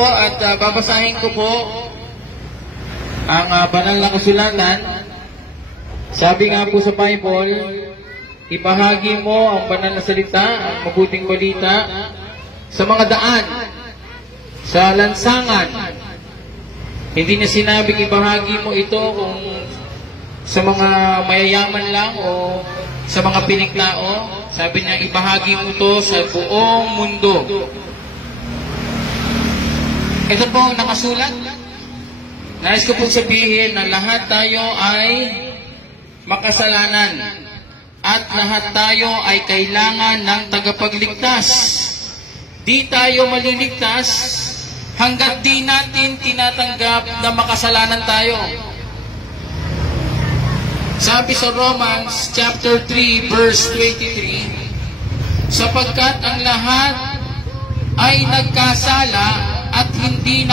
po at babasahin ko po ang banal na kasulatan. Sabi nga po sa Bible, ibahagi mo ang banal na salita, ang mabuting balita, sa mga daan, sa lansangan. Hindi na sinabing ibahagi mo ito kung sa mga mayayaman lang o sa mga piniklao. Sabi niya, ibahagi mo ito sa buong mundo. Ito po ang nakasulat. Nais ko pong sabihin na lahat tayo ay makasalanan at lahat tayo ay kailangan ng tagapagligtas. Di tayo maliligtas hanggat di natin tinatanggap na makasalanan tayo. Sabi sa Romans chapter 3 verse 23, sapagkat ang lahat ay nagkasala at hindi